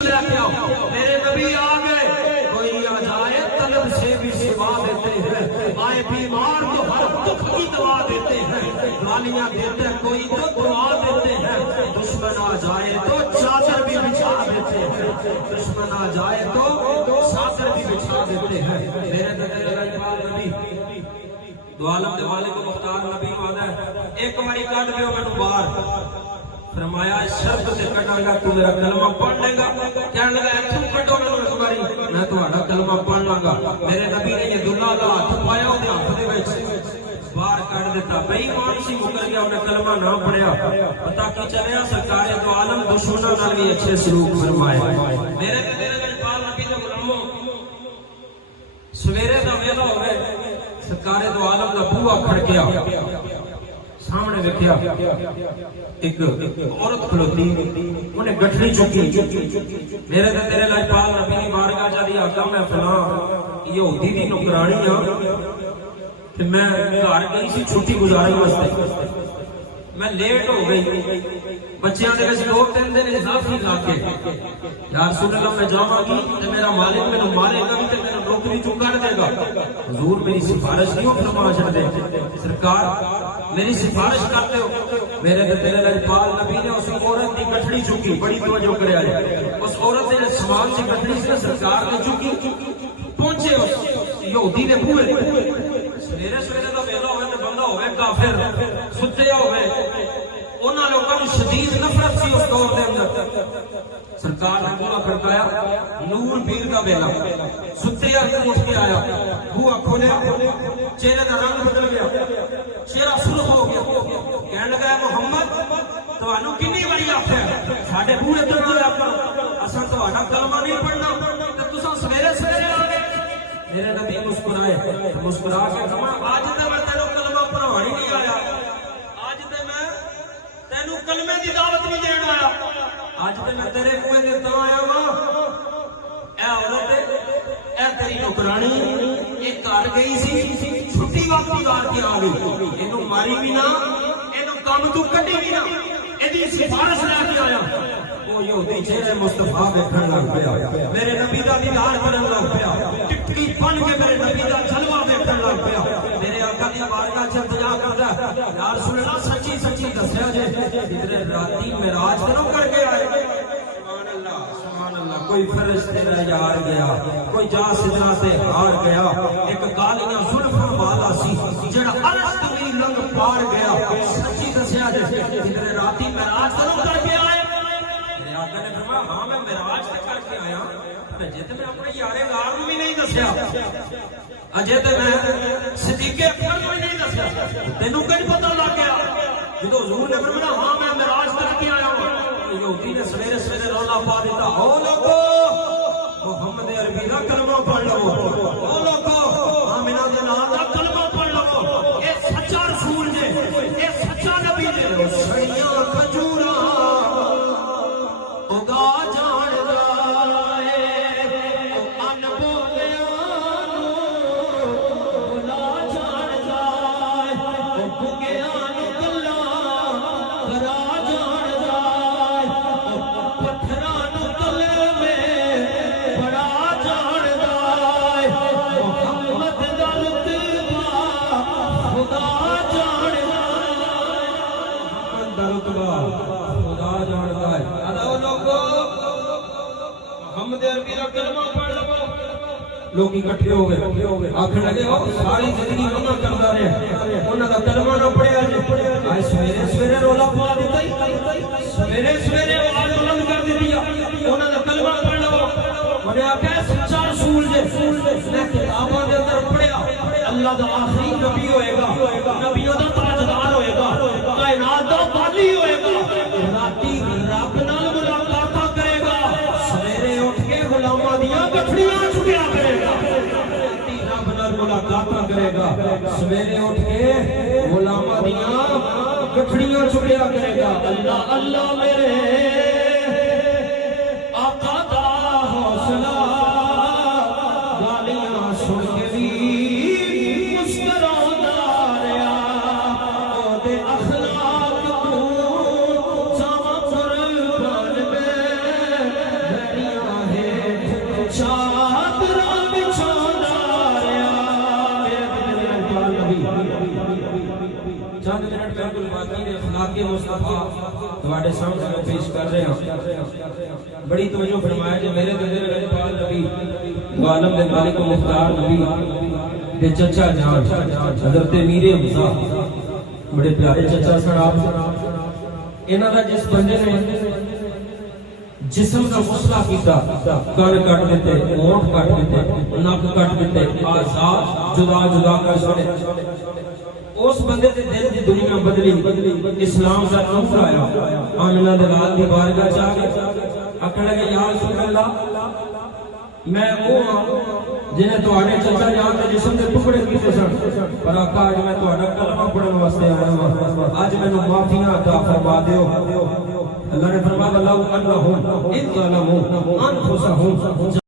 میرے نبی آ گئے، کوئی آ جائے طلب سے بھی شفا دیتے ہیں، آئے بیمار تو ہر دکھ کی دوا دیتے ہیں، گالیاں دیتے کوئی تو دعا دیتے ہیں، دشمن آ جائے تو چادر بھی بچھا دیتے ہیں، دشمن آ جائے تو چادر بھی بچھا دیتے ہیں۔ میرے نبی دو عالم دے والے کو مختار نبی آنا ہے، ایک باری کٹ دیو میں باہر فرمایا اس شرط سے کٹا گا تو میرا کلمہ پڑھ لے گا، کہنے لگا ایتھوں کٹو میں تمہارا کلمہ پڑھ لوں گا۔ میرے نبی نے یہ دلہا دا ہاتھ پایا وہ ہاتھ دے وچ باہر کٹ دیتا، بے ایمان سی مکر گیا، انہیں کلمہ نہ پڑھیا، پتہ کی چلیا سرکار دو عالم دشمنوں نال بھی اچھے سلوک فرمائے۔ میرے پاک نبی دے غلاموں سویرے دا ویلا ہوئے، سرکار دو عالم دا بوہا کھڑکیا، سامنے دیکھیا ایک عورت کھلوتی، انہیں گٹھڑی چکی، میرے تے تیرے لائے پاک نبی کی بارگاہ جا دی آقا میں فلاں یہودی دی نوکرانی ہاں کہ میں گھر گئی سی چھٹی گزارن واسطے، میں لیٹ ہو گئی، بچیاں دے وچ 2-3 دن اضافی لا کے یا رسول اللہ میں جاواں گی تے میرا مالک مینوں مارے گا تے میرا نوکری چوں کر دے گا، حضور میری سفارش کیوں فرما چھڑ دے، سرکار میری سفارش کرتے ہو۔ میرے تے تیرے لائے پاک نبی نے اس عورت دی گٹھڑی چکی، بڑی توجہ کرے آئے، اس عورت نے سامان سی گٹھڑی سے سرکار نے چکی، پہنچے اس یہودی نے بوئے، سویرے سویرے دا ویلا ہوئے تے بندہ ہوئے کافر ستے ہوئے، انہاں لوگوں کو شدید نفرت سی اس دور دے اندر، سرکار نے بوہا کھڑکایا، نور پیر دا ویلا، ستے ہوئے اٹھ کے آیا، بوہا کھولیا، چہرے دا رنگ بدل گیا، چہرہ سرخ ہو گیا، کہنے لگا محمد تانوں کنی بڑی آخیا ساڈے بوہے تے نہ آیا کرو، اساں تہاڈا کلمہ نہیں پڑھنا تے تساں سویرے سویرے آ گئے۔ میرے نبی مسکرائے، مسکرا کے فرمایا اج تے میں تینوں کلمہ پڑھاون ہی نہیں آیا، اج تے میں تینوں کلمے دی دعوت نہیں دین آیا، اج تے میں تیرے بوہے تے تاں آیا وا، اے عورت اے تیری نوکرانی ایک گھر گئی سی، چھٹی وقت گزار کے آ گئی، اینوں ماری بھی نہ، اینوں کام تو کڈی بھی نہ، ایدی سفارش لے کے آیا، وہ یہودی چہرے مصطفیٰ دیکھن لگ پیا، میرے نبی دا دیدار کرن لگ پیا، ٹکٹی بن کے میرے نبی دا جلوہ دیکھن لگ پیا، میرے آقا دی بارگاہ چ التجا کردا ہے یا رسول اللہ سچی سچی دسیا جے ادھر راتی معراج کرو کر کے آئے، کوئی فرشتے نہ یار گیا، کوئی جا سجنا سے ہار گیا، ایک کالیاں زلفاں والا سی جڑا عرش دی لنگ پار گیا، سچی دسیا جے ادھر راتی معراج کرو کر کے آئے۔ میرے آقا نے فرمایا ہاں میں معراج کر کے آیا، اجے تے میں اپنے یارے غار نوں بھی نہیں دسیا، اجے تے میں صدیق اکبر نوں بھی نہیں دسیا، تینوں کہیں پتہ لگ گیا جدوں حضور نے فرمایا ہاں میں معراج کر کے آیا ہوں، یہودی نے سویرے سویرے رولا پا دیتا، او لوگو محمد عربی دا کلمہ پڑھ لو، او لوگو آمنہ دے نام دا کلمہ پڑھ لو، اے سچا رسول جے، اے سچا نبی جے، سڑیاں کھجوراں اگا جان دے، او ان بولیاں نوں بلا جان دے، او بھگیاں نوں گلاں کرا جان دے، او پتھراں نوں کلمے پڑھا جان دے، محمد دا رتبہ خدا جان دے، محمد دا رتبہ خدا جان دے۔ ادا لوگو محمد عربی دا کلمہ پڑھ لو، لوگ اکٹھے ہو گئے، آکھن لگے ہو ساری زندگی منع کردا رہے، انہاں دا کلمہ نہ پڑھیا جے، آج سویرے سویرے رولا پا دیتا ہی، سویرے سویرے آواز بلند کر دیتی، انہاں دا کلمہ پڑھ لو، انہیں آکھا سچا رسول جے، میں کتاباں دے اندر پڑھیا اللہ دا آخری نبی ہوئے گا، نبیوں دا تاجدار ہوئے گا، کائنات دا والی ہوئے گا، راتی رب نال ملاقات کرے گا، سویرے اٹھ کے غلاماں دیاں گٹھڑیاں چکیا کرے گا، راتی رب نال ملاقات کرے گا، سویرے اٹھ کے غلاماں دیاں گٹھڑیاں چکیا کرے گا۔ اللہ اللہ میرے آقا دا حوصلہ گالیاں سن کے بھی مسکراتا رہیا، او دے اخلاق تو چاواں قربان میں مصطفیٰ تواڈے سامنے میں پیش کر رہے ہیں. بڑی توجہ فرمایا کہ میرے دل میں پاک نبی دو عالم دے مالک و مختار نبی دے چچا جان حضرت میر حمزہ بڑے پیارے چچا سن آپ. انہاں دا جس بندے نے جسم کا غسلہ کیتا کان کٹ دیتے ہونٹ کٹ دیتے نک کٹ دیتے آزاد جدا جدا کر چھوڑے اس بندے دے دل دی دنیا بدلی اسلام دا نور آیا. آمنہ دے لال دی بارگاہ جا کے آکھن لگے یا رسول اللہ میں وہ جنہیں تواڈے چچا جان دے جسم دے ٹکڑے کیتے سن پر آقا اج میں تواڈا کلمہ پڑھن واسطے آیا ہوں اج مینوں معافیاں عطا فرما دیو. اللہ نے فرمایا اللہ انہم اذ ظلموا انفسہم